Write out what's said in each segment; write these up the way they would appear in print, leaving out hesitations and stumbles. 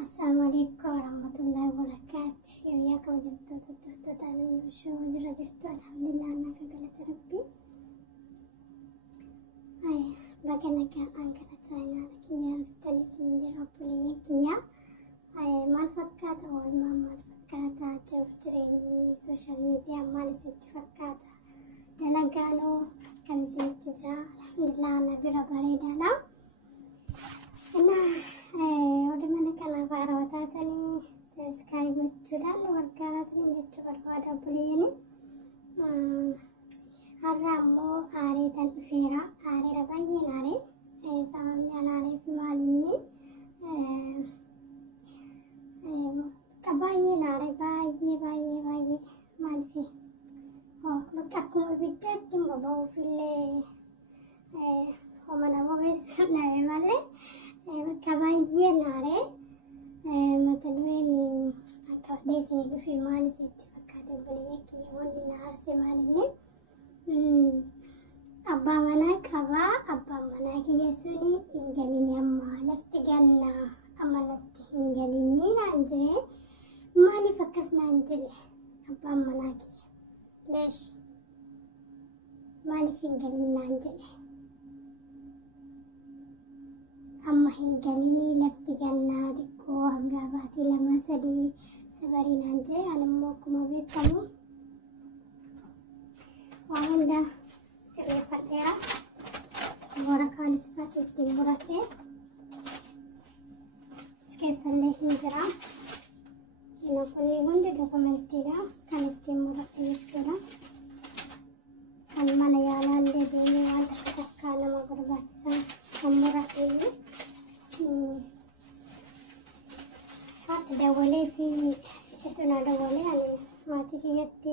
Assalamualaikum warahmatullahi wabarakatuh. Wiyyakum wajjabtoota tuftoota nushuu jira jirtu alhamdulillah naka galata rabbi. Baga nagaan gara chaanala kiyyaa dhuftanii isin jira obboleeyyan kiyya. Maal fakkaata oolmaa maal fakkaata jiruuf jireenyi sooshaal miidiyaa maal isinitti fakkaata dalagaanoo akkam isinitti jira alhamdulillah na bira bareedaadha. Odumana kanaaf haarawwataatanii sabiskaayiib gochuudhaan gargaaraa isiniin jechuu barbaada obboleeyyani. Har'a ammoo aareetan dhufeera. Aareera baay'een aaree. Sababni an aareef maalinni baay'een aaree baay'ee maalifi bakka akkuma ibiddaatti boba'uufillee homa nama beessa dhabe malee bakka baay'een aaree mata dureen akka dheessinii dhufe maal isinitti fakkaate obboleeyyan kiyya wanni na aarse maalinni abbaa manaa qabaa abbaan manaa kiyya suni hin galini amma lafti gannaa amma natti hin galinii naan jedhe maaliif akkas naan jedhe abbaan manaa kiyya leesh maaliif hin galin naan jedhe amma hin galinii lafti gannaa xiqqoo hanga baatii 2-3 sabarii naan jedhe an immoo akkuma beekamu waan hunda sirreeffadheera warakaanis baas ittiin muradhe as keessallee hin jira kunni hundi dokumenttiidha kan ittiin muradhe jechuudha kan mana yaalaallee deemee waan takkaa nama barbaachisan kan muradhe haadha dawalee fi isa tuna dawalee ani maatii kiyyatti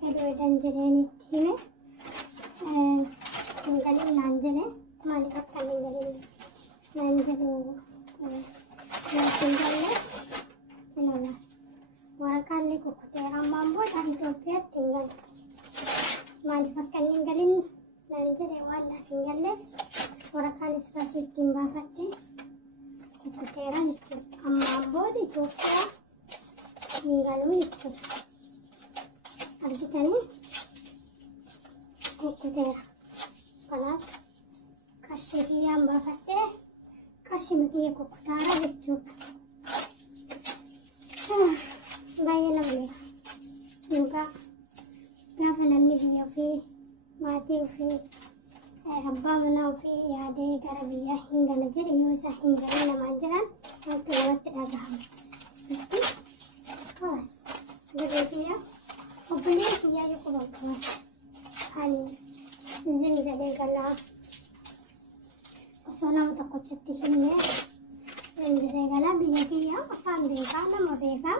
galuu edan jedheenitti hime hin galin naan jedhe maaliif akka hin galin naan jedhu hin galle hin ola warakaallee kukkutee ammaan booda Itoophiyaatti hin galu maaliif akka hin galin naan jedhe waan naaf hin galleef warakaanis baasii ittiin baafadhe kukkuteera jechuudha ammaan booda Itoophiyaa hin galuu jechuudha argitanii kukkuteera kanaaf qarshii kiyyaan baafadhee qarshii kiyya kukkutaara jechuudha baay'ee namneera yookaa gaafa namni biyya ofii maatii ofii abbaa manaa ofii yaadee gara biyyaa hin gala jedhe yoo isaa hin galee namaan jedhan wanti namatti dhagahama kanas gurree kiyyaa obboleen kiyyaa yoo quban qaban ani zim jedhee galaa osoo nama tokkochatti himne zim jedhee galaa biyya kiyyaa afaan beekaa nama beekaa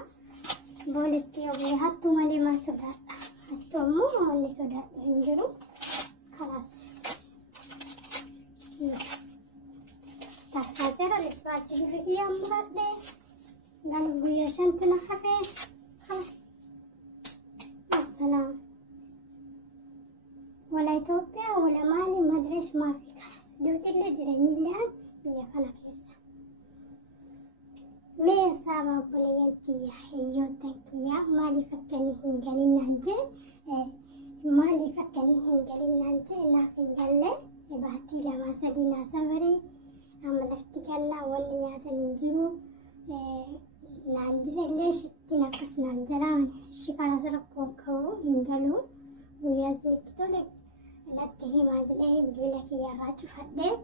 boolitti obbolee hattuu malee maa sodaadha hattuu ammoo wanni sodaadhu hin jiru kanas tarsaasera lisbaasii gurri kiyyaan muradhee galuuf guyyaa 5 na hafee kanas السلام ولا إثيوبيا ولا مالي ما أدريش ما في خلاص دوت اللي جرني الآن بيا كنا كيسا مي سبب بلينتي حيو تنكيا مالي فكني هنجلي نانجي مالي فكني هنجلي نانجي نافين جلة بعتي لما سدينا سفري عملت كنا ونياتا ننجرو naanjire illee shittiin akkas naan jedhaan shikaras rakkoo ka'uu hin galu guyyaa isinitti tole natti himaa jedhee bilbila kiyyarraa cufadhee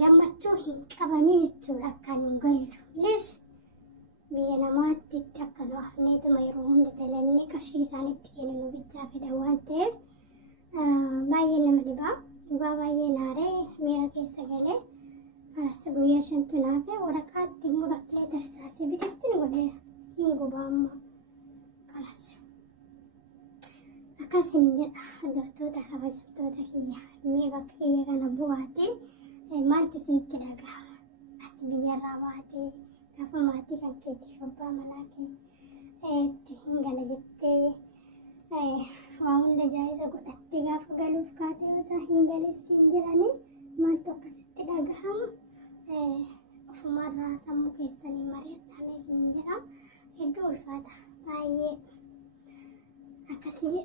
gammachuu hin qabanii jechuudha akkaan hin gallu illees biyya namaatti akka nu hafneetuma yeroo hunda dalannee qarshii isaanitti kennu nu bichaa fedhan waan ta'eef baay'ee nama dhibaa baay'ee naaree miira keessa galee kanas guyyaa 5 naafee waraqaatti muradhee tarsaasee bitaatti nu godhee hin gubaamma kanas akkasin jedha hordoftoota kabajamtoota kiyya mee bakka kiyya kana bu'aatee maaltu isinitti dhagahama ati biyyarraa baatee gaafa maatii kan keetiif abbaa manaa kee itti hin gala jettee waa hunda jaayiza godhattee gaafa galuuf kaatee yoo isaa hin galessi hin jedhanii maaltu akkasitti dhagahama Fumarraa sammuu keessanii mari'adhaa isiniin jedha. Hedduu ulfaata baay'ee akkasii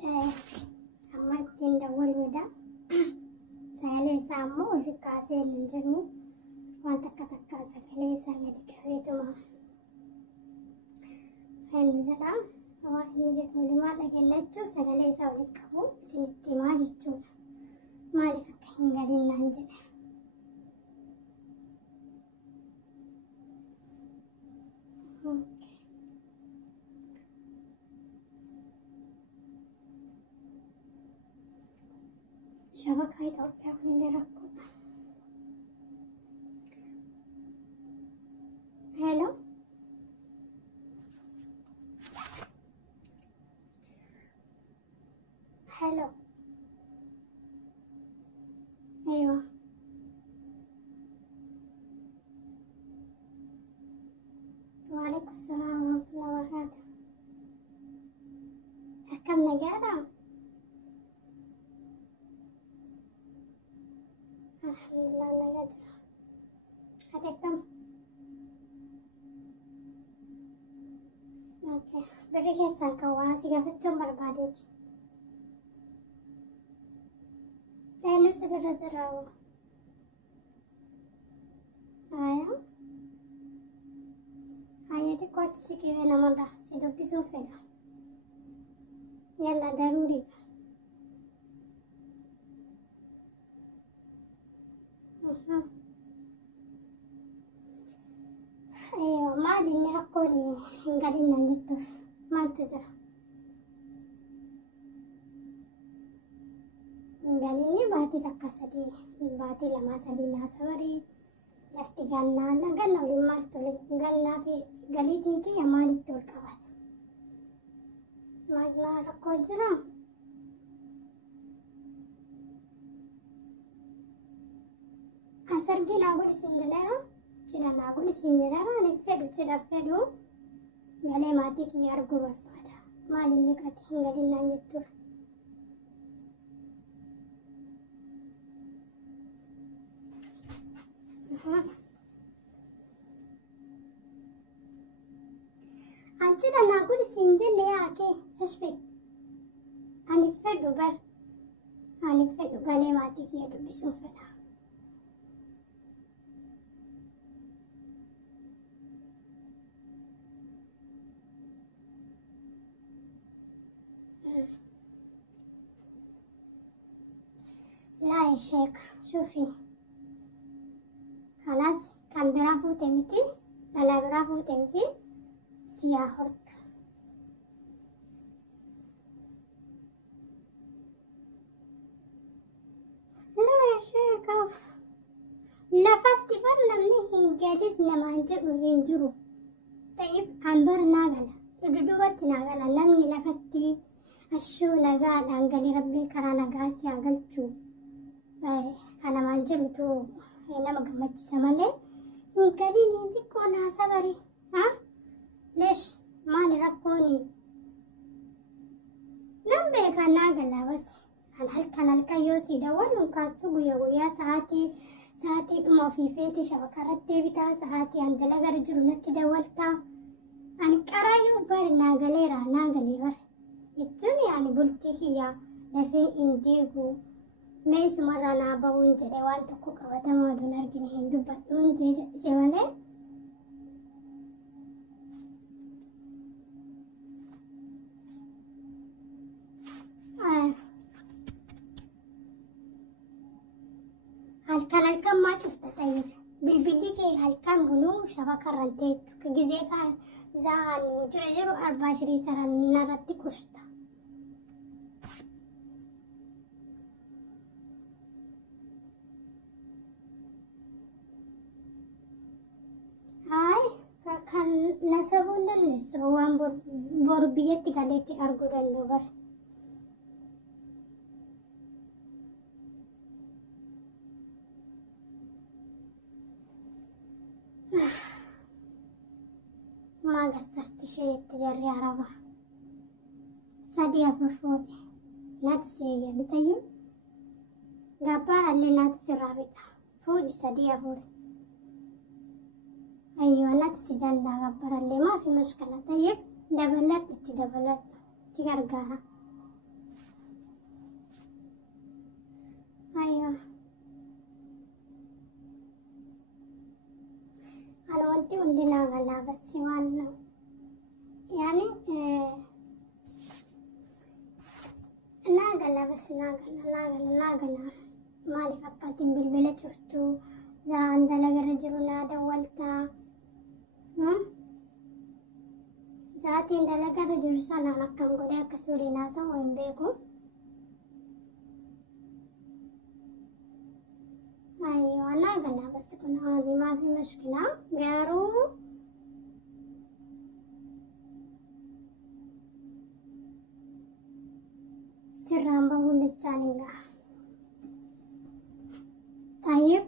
amma ittiin dawwaluudha. Sagalee isaa immoo olii kaasee hin jiru. Waan takka sagalee isaa gadi qabeetuma hin jedha. Waan inni jedhu walumaa dhageenya sagalee isaa olii qabu isinitti himaa jechuudha. Maaliif akka hin galiin naan jedhe. Shabaka Itoophiyaa kun illee rakkoodha. Hello. Hello. أيوة. وعليكم السلام ورحمة الله وبركاته. أكمل قاعدة. الحمد لله أنا قادرة. هتكتم. أوكي. بدي كيسان كوانا سيقفتشون برباديتي. نفسي بالرزراوة. أيوة. دي كوتش سكيبنا مرة سيدوكي سوفنا. يلا ضروري. أيوة ما أدري إني ركوني قاعدين نجتف ما تجرى. Ganini baati takka sadii baati lama sadii naasa barii lafti gannaa ganna waliin maaltu gannaa fi galiitiin kiyya maalitti ol qabata maal rakkoo jira asargi naa godhisin jedheera cidha naa godhisin jedheera ani fedhu cidha fedhu galee maatii kiyya arguu barbaada maal inni qati hin galinnaan jettuuf. Anjira naa godhisin jenne yaake ashbek ani fedhu bar ani fedhu galee maatii kiyya dubbisuun fedha. لا يا شيخ شوفي خلاص كان برافو تمتي بلا برافو تمتي سياحرت لا يا شيخ لفتي برنامني هنجلس لما هنجرو طيب عنبر ناقلة ردوبت ناقلة نمني لفتي الشو نقال أنقلي ربي كرا نقاسي أقلتشو كان ما نجرتو هنا مقمتش سمالي هنقلي نيديكو ناسا بري ها ليش ما نركوني نم بيكا ناقلة بس هل كان الكيوسي دول ونكاستو قويا ساعتي ما في فيتي شبكرتي بتا ساعتي عندلا غرجرو نتي دولتا أن كرايو بار ناقليرا ناقلي بار يتوني يعني بلتي هي لفي انديقو ميس مرة نابون جدي وان تكو قوة مادون أرجن هندو بدون سيوالي هل كان الكم ما شفت طيب بالبلي كي هل كان بنو شبكة رنتيت كجزيكا زان وجرجرو 24 سنة نرتي كشتا هاي كان نسبون النسو وان بربيتي قالتي أرجو دلوبر ما قصرت شيء تجري عربة سادية بفودي ناتو سيئة بتايو قابار اللي ناتو سرابطة فودي سادية فودي أيوة لا تسيدان لا غبر اللي ما في مشكلة. طيب دبلت دبلت سيجار قارة. أيوة أنا وانتي عندنا غلا بس وان يعني ناقلة بس ناقلة مالي فكرتين بالبلد شفتو زان دلق الرجل نادى ولتا زاتين دلق الرجل سنة نكم قولي كسوري ناسا وين بيكو. أيوة ناقلة بس كنا هذه ما في مشكلة قارو سرام بقول بالتالي. طيب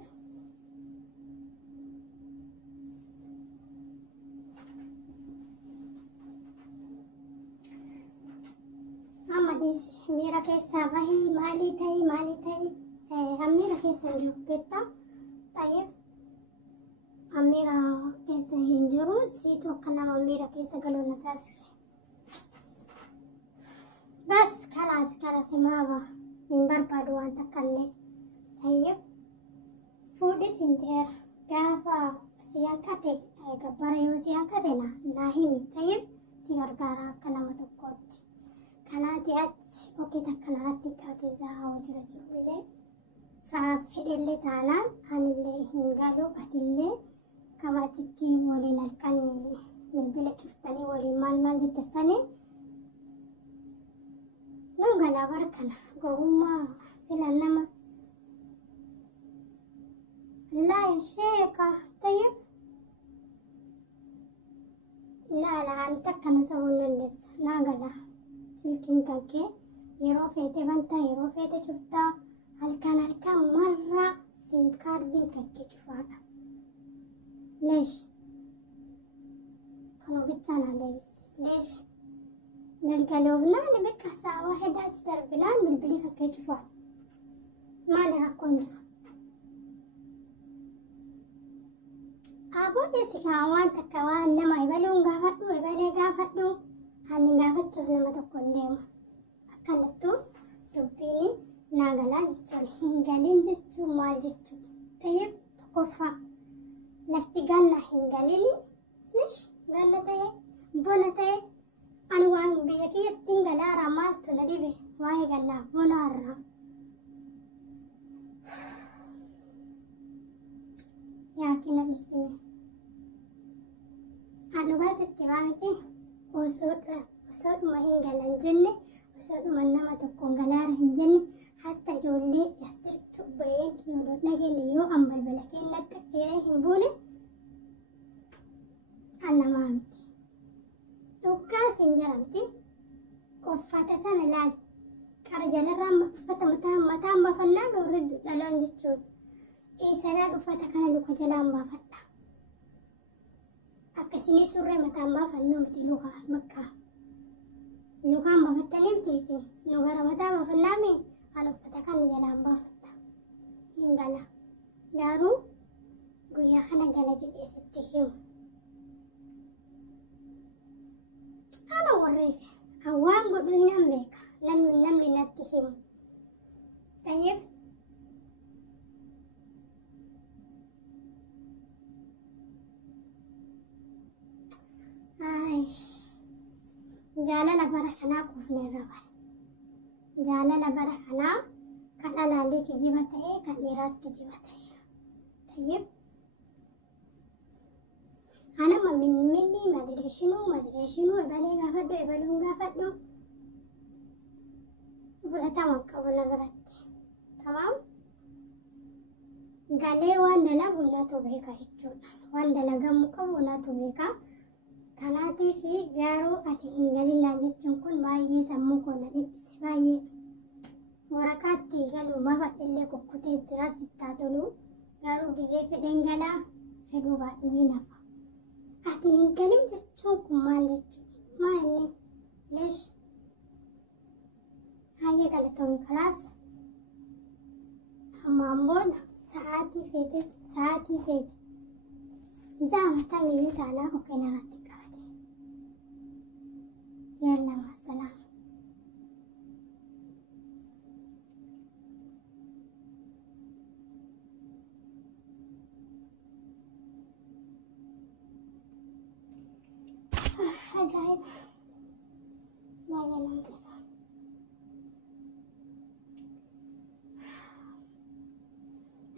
أما ديس ميرا كيسا وهي مالي تاي أميرا كيسا نجوب بيتا. طيب أميرا كيسا هنجرو سيتو كنا أميرا كيسا قالوا نتاس بس خلاص ما من بربادو أنت كلي. طيب فودي سنجر كافا سياكاتي كبار يو سياكاتي ناهيمي. طيب سيار كارا كلام تقول كناتي أتش أوكي تكنا راتي كاتي زاو جرجولي صاف اللي تانان عن اللي هنقالو أتلي كما تجي ولين الكني من بلد شفتني ولين مال جتسني نو غلا بركنا قوما سلالما لا يا شيخة. طيب لا أنت كنا سوون الناس لا غلا سلكين كاكي يرو فيتي بنتا يرو فيتي شفتا هل كان مرة سيم كاردين كاكي شفاها ليش كانوا بيتانا ليش نلقلوبنا نبكى ساعة واحدة تدربنان بالبلي كاكي شفاها ما نراكون شفا أبو ديسي كاوان تكوان نما يبالون غافتو يبالي غافتو هاني غافتو نما تكون ديما أكنتو دبيني ناغلا جتشو هنغالين جتشو مال جتشو. طيب تقفا لفتي غانا هنغاليني ليش غانا تاي بونا تاي أنا وان بيكي يتنغلا رمالتو نديبه واهي غانا بونا الرام ياكينا نسمي أنا بس اتبامتي وصوت ما هنغالان جنة وصوت ما نما تكون غلار هنجنة حتى جولي يسرت بريك يودنا جنيو أمبل بلكين نتكيري هنبوني أنا مامتي توكا سنجرمتي وفتتنا لال كرجال الرام فتمتام بفنا بورد لالون جتشون إيسالان وفتكنا لوكا جلان بفنا أكسيني سوري متام بفنو متي لوكا مكة لوكا بفتني بتيسين لوكا رمتام بفنامي أنا فتكنا جلان بفنا هنغالا غارو قويا خنا غالا جدي ستهم أنا وريك أوام قدو نمبيك نملي نتهم. طيب جالا لبركنا كوفنا الربع جالا لبركنا كان لالي كجيبته كان نيراس كجيبته. طيب أنا ما مني ما أدري شنو إبالي غافدو ولا تمام كونا برات تمام قالي واندلا قلنا توبيكا هجون واندلا قمو كونا توبيكا كاناتي في غارو أتهنغالي نانجون كن بايي سمو كونا نبس بايي ورقاتي قالوا ما فاتلي كوكوتي جراس التاتولو غارو بزي فدنغالا فدو باتوي نفا أتهنغالي جتشون كمان جتشون ما إني ليش هاي قالتهم خلاص همامبون ساعتي فيت زعمت من تانا وكنا رتقاعد يلا مع السلامة. عجائب ما ينام.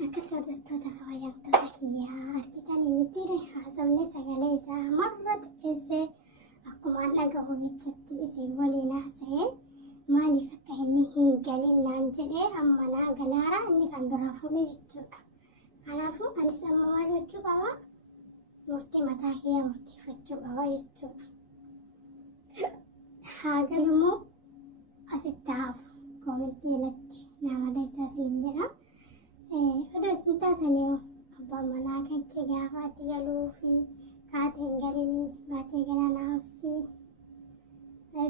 أكسر دكتورة كويانتوتا كيا أركيتاني مديري حاسمني سجليسا مرة إزاي أقوم أجاه بيتشتي إزاي ولي ناسه مالي فكهني هنجلي نانجلي أما أنا جلارا إني كان برافوني جتوكا أنا فو أنا سما مالي جتوكا مرتي متاهيا مرتي فتوكا جتوكا هاجلمو أستعاف كومنتي لتي نعم ليس سلنجرا udah sintataniyo abba manaa kan kee gaafaati galuu fi kaate hin galini baatee gara naafsi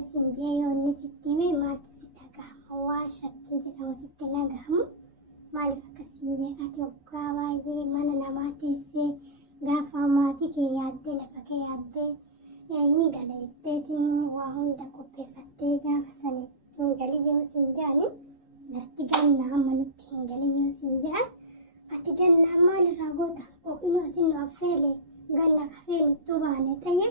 siin jee yoonni sitti hime maaltu si dhagahama waa shakkii jedhamu sitti dhagahamu maaliif akkasiin jee ati waggaa baay'ee mana namaa teessee gaafa maatii kee yaaddee lafa kee yaaddee hin galeetteetiin waa hunda qopheeffattee gaafa sanii hin galii yoo siin jedhani lafti gannaa amma nutti hin galii yoo siin jedhan ati gannaa maalirraa goota qophiinuu isin nu affeele ganna kafee nuttuu baane ta'e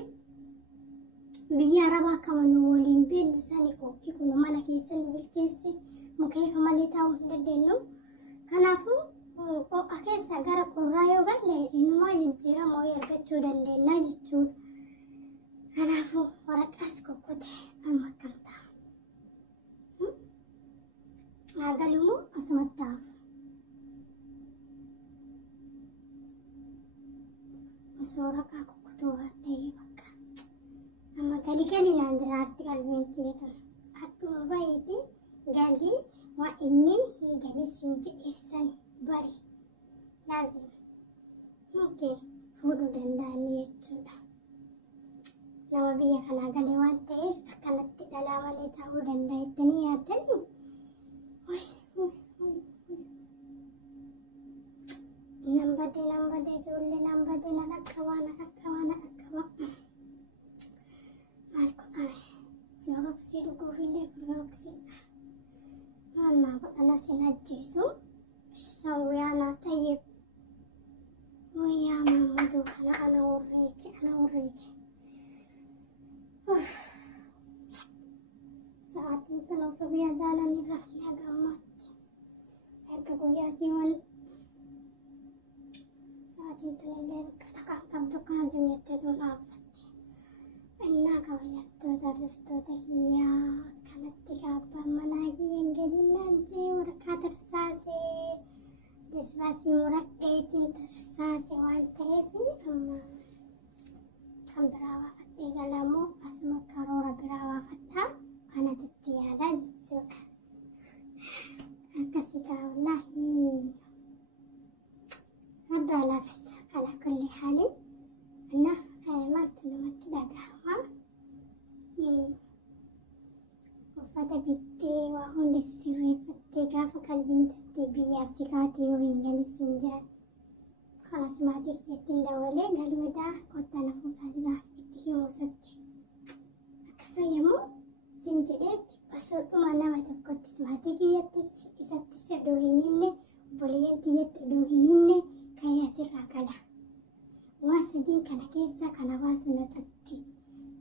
biyya arabaa akkama nu waliin beeknu sani qophii kun mana keessa nu bilcheesse mukeefa malee taa'uu hin dandeenyu. Kanaafuu qoqa keessa gara qorraa yoo galle inumaa jijjiirama wayii argachuu dandeenya jechuudha. Kanaafuu waraqaas kokkote amma akkam ta'a. Agalumu asumatti hafu. Osoo raqaa kukkutuu baadhee bakka. Amma gali naan jiraatti qalbiin tiyeetu. Akkuma baay'eeti galii waa inni hin galisin jedheessan bari. Laazim. Mungkin fuudhuu danda'anii jechuudha. Nama biyya kanaa galee waan ta'eef akkanatti dhalaa malee ta'uu danda'a jettanii yaaddanii? Nambade ijoollee nambade na dhaqqabaa maal godhame Kloroksii dhuguufillee Kloroksii maal naa godhana sin ajjeesu sawwiyaa naa ta'eef wayyaa Maammaduu kana ana warreeki sa'aatiin kun osoo biyya jaalanii rafne hagammaatti erga guyyaatiiwwan sa'aatiin tunillee dhaqaan qabdu kana zimmettee tun dhaabbatti. Innaa kabajattoota hordoftoota kiyyaa kanatti gaabbaan manaa kiyyan gadinnaan jee waraqaa tarsaasee disbaasii muradheetiin tarsaase waan ta'eef amma kan biraa baafadhee galamoo asuma karoora biraa baafadhaa anatitti yaadaa jechuudha. Akkasii kaa wallaahi rabbi alaafis ala kulli haalin anna maaltu namatti dhagahama. Uffata bittee waa hunda sirreeffattee gaafa qalbiin tattee biyyaaf si kaatee yoo hin galisin jedhan kanas maatii kiyyattiin dabalee galwadaa kottaa na fuudhaa jira itti himuu sochi. Akkasuma yommuu sim jedheetti osoo dhuma nama tokkottis maatii kiyyattis isattis odoo hin himne obboleeyyan tiyyatti odoo hin himne kayyaa sirraa gala. Waa sadiin kana keessa kana baasu na tutti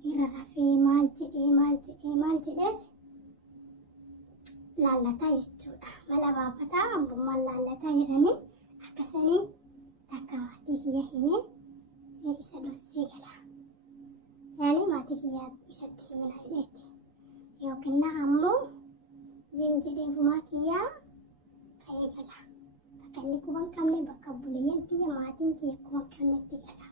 irra rafee maal jedheet laallataa jechuudha. Mala baafataa abbummaan laallataa jedhanii akkasanii takka maatii kiyya himee isa dhossee gala. Yaani maatii kiyyaa isatti himina hidheeti. Yookiin ammoo jiim jedheefumaa kiyyaa ka'ee gala. Bakka inni quban qabne bakka obboleeyyan kiyya maatiin kiyya quban qabnetti gala.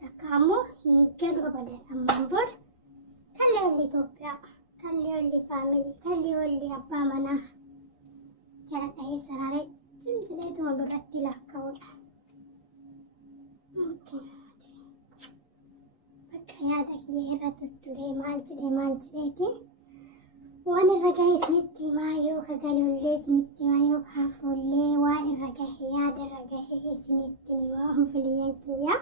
Takka ammoo hin galu abadan ammaan booda kallee olli Itoophiyaa, kallee olli faamilii, kallee olli abbaa manaa jala dhahee saraaree jiim jedheetuma biratti laakka'uudha. Bakka yaada kiyya irra tutturee maal jedheeti وأنا الرجاء سنتي مايو كقالوا لي سنتي مايو كافوا لي وأنا الرجاء ياد الرجاء سنتي وهم في اليانكية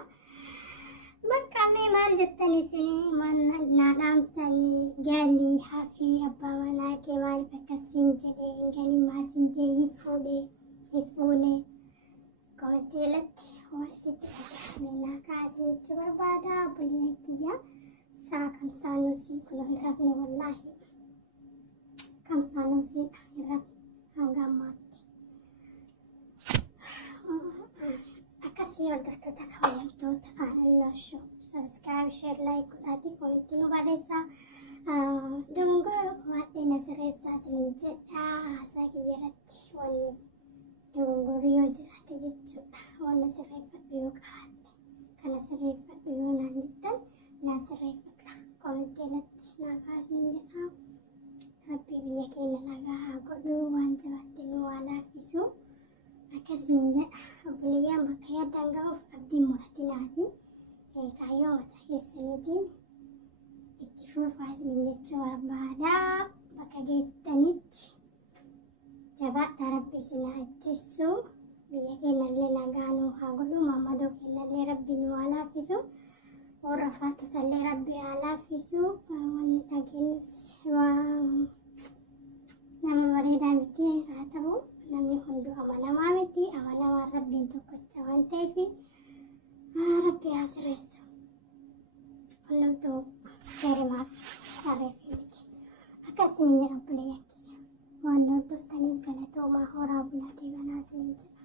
بكا مي مال جتني سني من نعم تاني قالي حافي أبا مناكي مال بكا سنجري قالي ما سنجري يفولي قلت لك وأسيت أسمينا كاسي جبر بادا بليانكية ساكم سانوسي كله ربني والله كم سانوسي رب هنغامات أكسي وردفتو تكويمتو أنا اللوشو سبسكرايب شير لايك وداتي كومنتينو باريسا دونغورو واتي نسريسا سننجد ساكي يرتي واني دونغورو يوجراتي جيتشو وانا سريفة بيوكاات كان سريفة بيونا جدا لا سريفة كومنتينت ناكاس ننجد Rabbi biyya keenya nagaa haa godhu waan jabaatti nu waan laaffisu akkasiin jedha obboleeyyan bakka yaadaan ga'uuf abdiin muratinaati kaayyoo mataa keessaniitiin itti fufaa isiniin jechuu barbaada bakka geettanitti jabaadha rabbi isin haa ittisu biyya keenyallee nagaa nu haa godhu mammadoo keenyallee rabbi nu haa laaffisu warra faatusallee rabbi haa laaffisu wanni dhageenyus nama bareedaa miti haa ta'u namni hunduu amanamaa miti amanamaa rabbiin tokkocha waan ta'eef rabbi haa sirreessu hundumtuu garimaaf sharreefi miti akkasiin jedha obboleeyyan kiyya waan hordoftaniif galatoomaa horaa bulaa deebanaa isiniin jedha.